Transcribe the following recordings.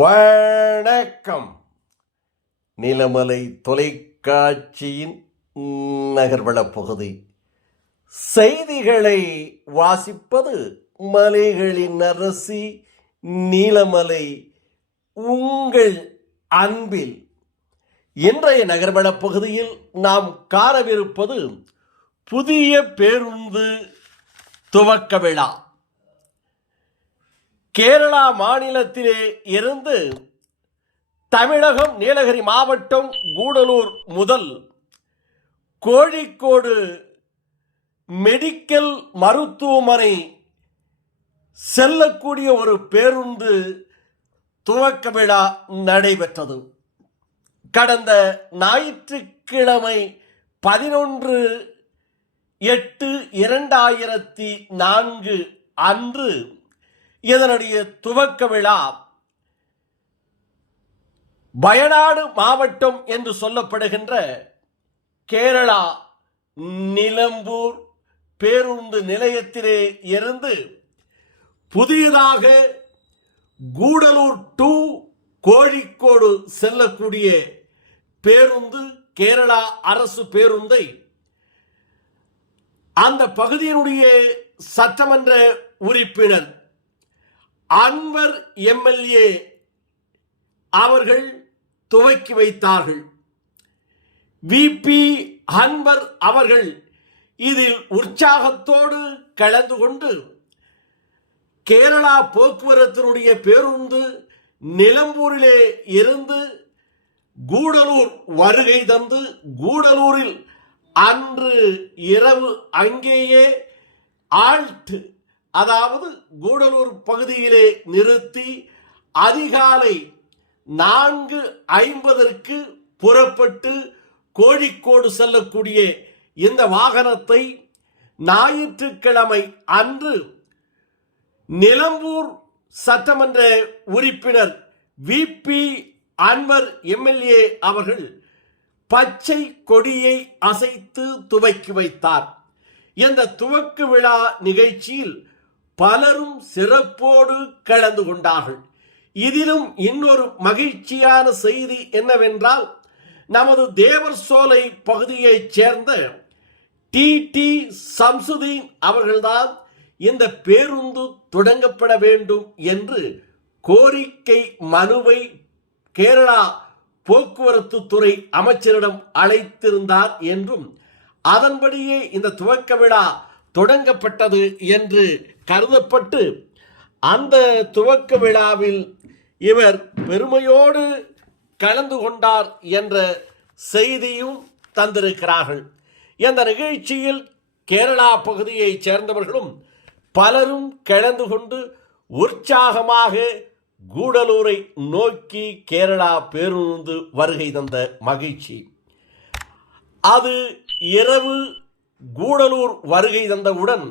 வணக்கம். நிலமலை தொலைக்காட்சியின் நகர்வள பகுதி செய்திகளை வாசிப்பது மலைகளின் அரசி நீலமலை. உங்கள் அன்பில் இன்றைய நகர்வள பகுதியில் நாம் காணவிருப்பது புதிய பேருந்து துவக்க விழா. கேரளா மாநிலத்திலே இருந்து தமிழகம் நீலகிரி மாவட்டம் கூடலூர் முதல் கோழிக்கோடு மெடிக்கல் மருத்துவமனை செல்லக்கூடிய ஒரு பேருந்து துவக்க விழா நடைபெற்றது. கடந்த ஞாயிற்றுக்கிழமை 11/8/2004 அன்று இதனுடைய துவக்க விழா வயநாடு மாவட்டம் என்று சொல்லப்படுகின்ற கேரளா நிலம்பூர் பேருந்து நிலையத்திலே இருந்து புதியதாக கூடலூர் டு கோழிக்கோடு செல்லக்கூடிய பேருந்து, கேரளா அரசு பேருந்தை அந்த பகுதியினுடைய சட்டமன்ற உறுப்பினர் அன்வர் எம்எல்ஏ அவர்கள் துவக்கி வைத்தார்கள். விபி அன்வர் அவர்கள் இதில் உற்சாகத்தோடு கலந்து கொண்டு கேரளா போக்குவரத்தினுடைய பேருந்து நிலம்பூரிலே இருந்து கூடலூர் வருகை தந்து கூடலூரில் அன்று இரவு அங்கேயே ஆல்ட், அதாவது கூடலூர் பகுதியிலே நிறுத்தி அதிகாலை 4:50 புறப்பட்டு கோழிக்கோடு செல்லக்கூடிய இந்த வாகனத்தை ஞாயிற்றுக்கிழமை அன்று நிலம்பூர் சட்டமன்ற உறுப்பினர் விபி அன்வர் எம்எல்ஏ அவர்கள் பச்சை கொடியை அசைத்து துவக்கி வைத்தார். இந்த துவக்க விழா நிகழ்ச்சியில் பலரும் சிறப்போடு கலந்து கொண்டார்கள். இதிலும் இன்னொரு மகிழ்ச்சியான செய்தி என்னவென்றால், நமது தேவர் சோலை பகுதியைச் சேர்ந்த டி சம்சுதீன் அவர்கள்தான் இந்த பேருந்து தொடங்கப்பட வேண்டும் என்று கோரிக்கை மனுவை கேரளா போக்குவரத்து துறை அமைச்சரிடம் அழைத்திருந்தார் என்றும் அதன்படியே இந்த துவக்க விழா தொடங்கப்பட்டது என்று கருதப்பட்டு அந்த துவக்க விழாவில் இவர் பெருமையோடு கலந்து கொண்டார் என்ற செய்தியும் தந்திருக்கிறார்கள். இந்த நிகழ்ச்சியில் கேரளா பகுதியைச் சேர்ந்தவர்களும் பலரும் கலந்து கொண்டு உற்சாகமாக கூடலூரை நோக்கி கேரளா பேருந்து வருகை தந்த மகிழ்ச்சி. அது இரவு கூடலூர் வருகை தந்தவுடன்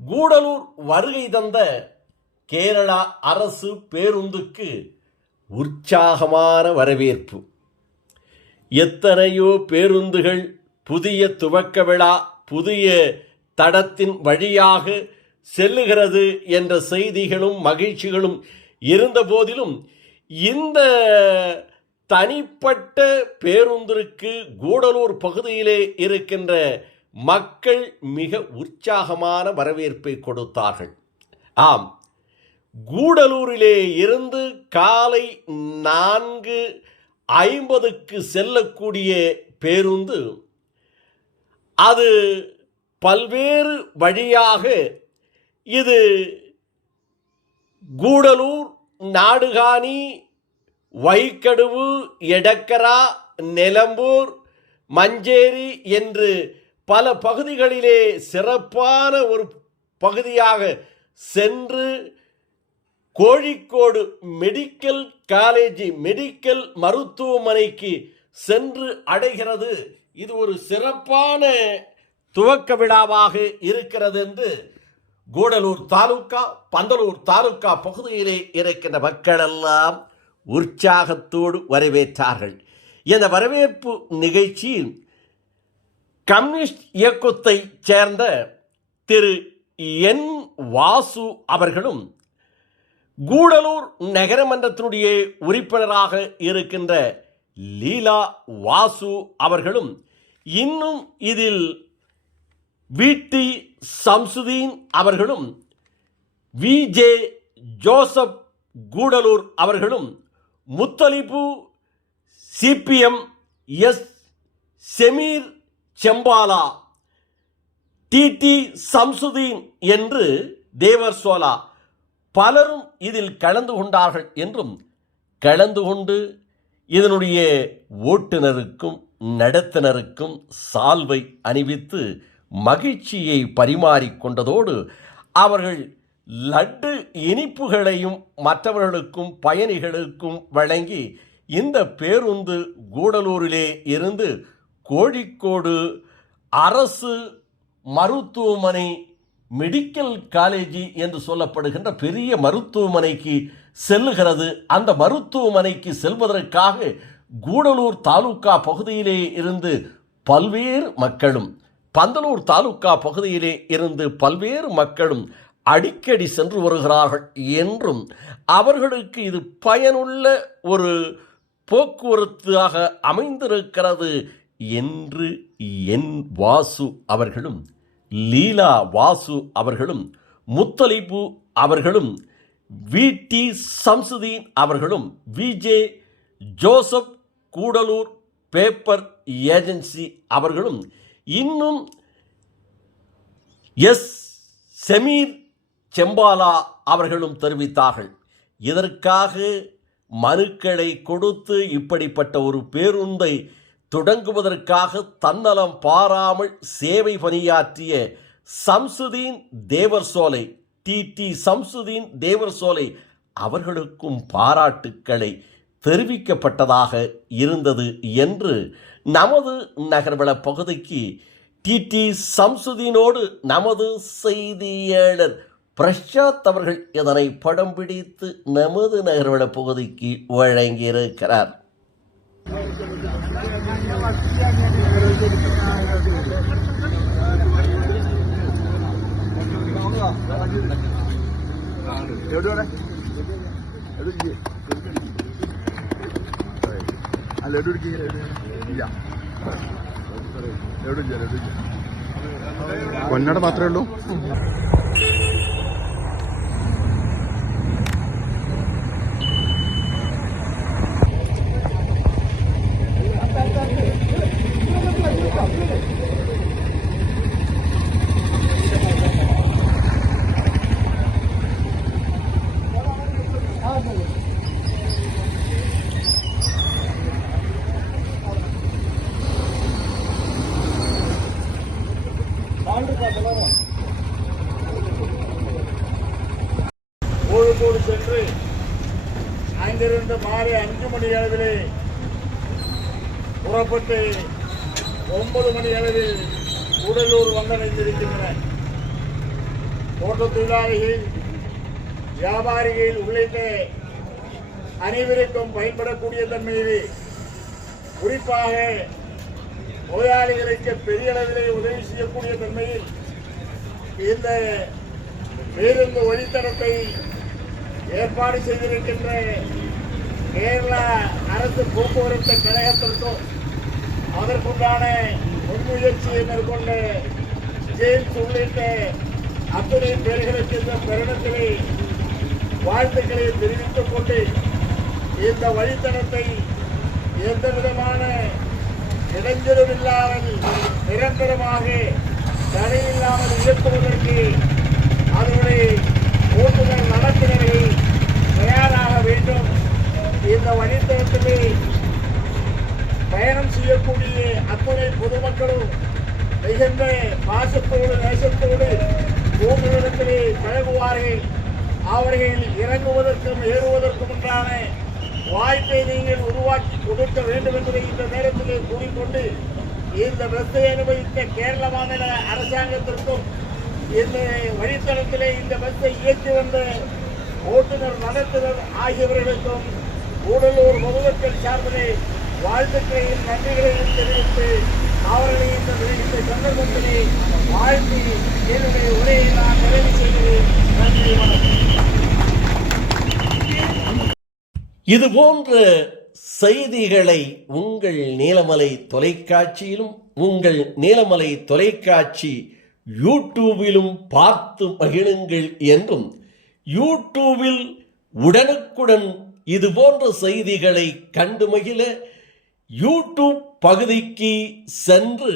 கூடலூர் வருகை தந்த கேரளா அரசு பேருந்துக்கு உற்சாகமான வரவேற்பு. எத்தனையோ பேருந்துகள் புதிய துவக்க விழா புதிய தடத்தின் வழியாக செல்லுகிறது என்ற செய்திகளும் மகிழ்ச்சிகளும் இருந்த போதிலும் இந்த தனிப்பட்ட பேருந்திற்கு கூடலூர் பகுதியிலே இருக்கின்ற மக்கள் மிக உற்சாகமான வரவேற்பை கொடுத்தார்கள். ஆம், கூடலூரிலே இருந்து காலை 4:50 செல்லக்கூடிய பேருந்து அது பல்வேறு வழியாக இது கூடலூர், நாடுகாணி, வைக்கடுவு, எடக்கரா, நிலம்பூர், மஞ்சேரி என்று பல பகுதிகளிலே சிறப்பான ஒரு பகுதியாக சென்று கோழிக்கோடு மெடிக்கல் காலேஜ் மெடிக்கல் மருத்துவமனைக்கு சென்று அடைகிறது. இது ஒரு சிறப்பான துவக்க விழாவாக இருக்கிறது என்று கூடலூர் தாலுகா, பந்தலூர் தாலுகா பகுதியிலே இருக்கின்ற மக்களெல்லாம் உற்சாகத்தோடு வரவேற்றார்கள். இந்த வரவேற்பு நிகழ்ச்சியில் கம்யூனிஸ்ட் இயக்கத்தைச் சேர்ந்த திரு என் வாசு அவர்களும் கூடலூர் நகரமன்றத்தினுடைய உறுப்பினராக இருக்கின்ற லீலா வாசு அவர்களும் இன்னும் இதில் விடி சம்சுதீன் அவர்களும் விஜே ஜோசப் கூடலூர் அவர்களும் முத்தலிபு CPM S Semeer செம்பாலா DD Samsudeen என்று தேவர் சோலா பலரும் இதில் கலந்து கொண்டார்கள் என்றும் கலந்து கொண்டு இதனுடைய ஓட்டுநருக்கும் நடத்துனருக்கும் சால்வை அணிவித்து மகிழ்ச்சியை பரிமாறிக்கொண்டதோடு அவர்கள் லட்டு இனிப்புகளையும் மற்றவர்களுக்கும் பயணிகளுக்கும் வழங்கி இந்த பேருந்து கூடலூரிலே இருந்து கோழிக்கோடு அரசு மருத்துவமனை மெடிக்கல் காலேஜ் என்று சொல்லப்படுகின்ற பெரிய மருத்துவமனைக்கு செல்லுகிறது. அந்த மருத்துவமனைக்கு செல்வதற்காக கூடலூர் தாலுகா பகுதியிலே இருந்து பல்வேறு மக்களும் பந்தலூர் தாலுகா பகுதியிலே இருந்து பல்வேறு மக்களும் அடிக்கடி சென்று வருகிறார்கள் என்றும் அவர்களுக்கு இது பயனுள்ள ஒரு போக்குவரத்தாக அமைந்திருக்கிறது என்று என் வாசு அவர்களும் லீலா வாசு அவர்களும் முத்தலிபு அவர்களும் விடி சம்சுதீன் அவர்களும் V J Joseph Gudalur paper agency அவர்களும் இன்னும் எஸ் செமீர் செம்பாலா அவர்களும் தெரிவித்தார்கள். இதற்காக மனுக்களை கொடுத்து இப்படிப்பட்ட ஒரு பேருந்தை தொடங்குவதற்காக தன்னலம் பாராமல் சேவை பணியாற்றிய சம்சுதீன் தேவர் சோலை டிடி சம்சுதீன் தேவர் சோலை அவர்களுக்கும் பாராட்டுக்களை தெரிவிக்கப்பட்டதாக இருந்தது என்று நமது நகர்வள பகுதிக்கு டிடி சம்சுதீனோடு நமது செய்தியாளர் பிரசாத் அவர்கள் இதனை படம் பிடித்து நமது நகர்வள பகுதிக்கு வழங்கியிருக்கிறார். കൊന്നട മാത്രമേ ഉള്ളൂ. கோழிக்கோடு சென்று அங்கிருந்து மாலை 5 மணி அளவிலே புறப்பட்டு 9 மணி அளவில் கூடலூர் வந்தடைந்திருக்கின்றன. தோட்ட தொழிலாளிகள், வியாபாரிகள் உள்ளிட்ட அனைவருக்கும் பயன்படக்கூடிய தன்மையிலே குறிப்பாக நோயாளிகளுக்கு பெரிய அளவிலே உதவி செய்யக்கூடிய தன்மையில் இந்த பேருந்து வழித்தடத்தை ஏற்பாடு செய்திருக்கின்ற கேரளா அரசு போக்குவரத்து கழகத்திற்கும் அதற்குண்டான முன்முயற்சியை மேற்கொண்ட ஜேம்ஸ் உள்ளிட்ட அத்தனை பேர்களுக்கு இந்த தருணத்திலே வாழ்த்துக்களை தெரிவித்துக் கொண்டு இந்த வழித்தடத்தை எந்த விதமான இடைஞ்சலும் இல்லாமல் நிரந்தரமாக தடையில்லாமல் இயக்குவதற்கு அதனுடைய ஓட்டுநர் நடத்துனர்கள் தயாராக வேண்டும். இந்த வழித்தடத்திலே பயணம் செய்யக்கூடிய அத்தனை பொதுமக்களும் மிகுந்த பாசத்தோடு நேசத்தோடு ஓட்டுநரிடத்திலே பழகுவார்கள். அவர்கள் இறங்குவதற்கும் ஏறுவதற்கும் உண்டான வாய்ப்பை நீங்கள் உருவாக்கி கொடுக்க வேண்டும் என்பதை இந்த நேரத்திலே கூறிக்கொண்டு இந்த பஸ்ஸை அனுமதித்த கேரள மாநில அரசாங்கத்திற்கும் இந்த வழித்தடத்திலே இந்த பஸ்ஸை இயக்கி வந்த ஓட்டுநர் நடத்துனர் ஆகியவர்களுக்கும் கூடலூர் பொதுமக்கள் சார்பிலே வாழ்த்துக்களையும் நன்றிகளையும் தெரிவித்து அவர்களை இந்த சந்தர்ப்பத்திலே வாழ்த்தி என்னுடைய உரையை நான் நிறைவு செய்கிறேன். நன்றி, வணக்கம். இது போன்ற செய்திகளை உங்கள் நீலமலை தொலைக்காட்சியிலும் உங்கள் நீலமலை தொலைக்காட்சி யூடியூபிலும் பார்த்து மகிழுங்கள் என்றும், யூடியூபில் உடனுக்குடன் இது போன்ற செய்திகளை கண்டு மகிழ யூடியூப் பகுதிக்கு சென்று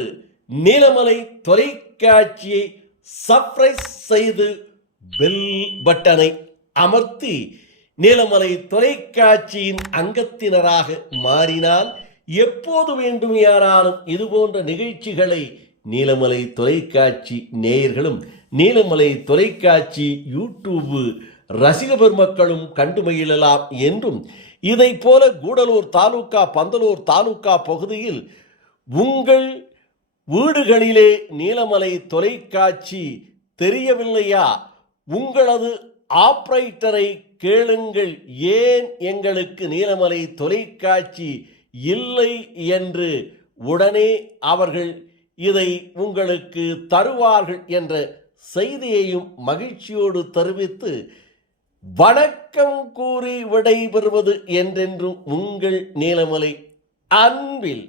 நீலமலை தொலைக்காட்சியை சப்ஸ்கிரைப் செய்து பெல் பட்டனை அமர்த்தி நீலமலை தொலைக்காட்சியின் அங்கத்தினராக மாறினால் எப்போது வேண்டுமையானாலும் இதுபோன்ற நிகழ்ச்சிகளை நீலமலை தொலைக்காட்சி நேயர்களும் நீலமலை தொலைக்காட்சி யூடியூப் ரசிக பெருமக்களும் கண்டு மகிழலாம் என்றும், இதை போல கூடலூர் தாலுகா பந்தலூர் தாலுகா பகுதியில் உங்கள் வீடுகளிலே நீலமலை தொலைக்காட்சி தெரியவில்லையா, உங்களது ஆபரேட்டரை கேளுங்கள், ஏன் எங்களுக்கு நீலமலை தொலைக்காட்சி இல்லை என்று உடனே அவர்கள் இதை உங்களுக்கு தருவார்கள் என்ற செய்தியையும் மகிழ்ச்சியோடு தெரிவித்து வணக்கம் கூறி விடைபெறுவது என்றென்றும் உங்கள் நீலமலை அன்பில்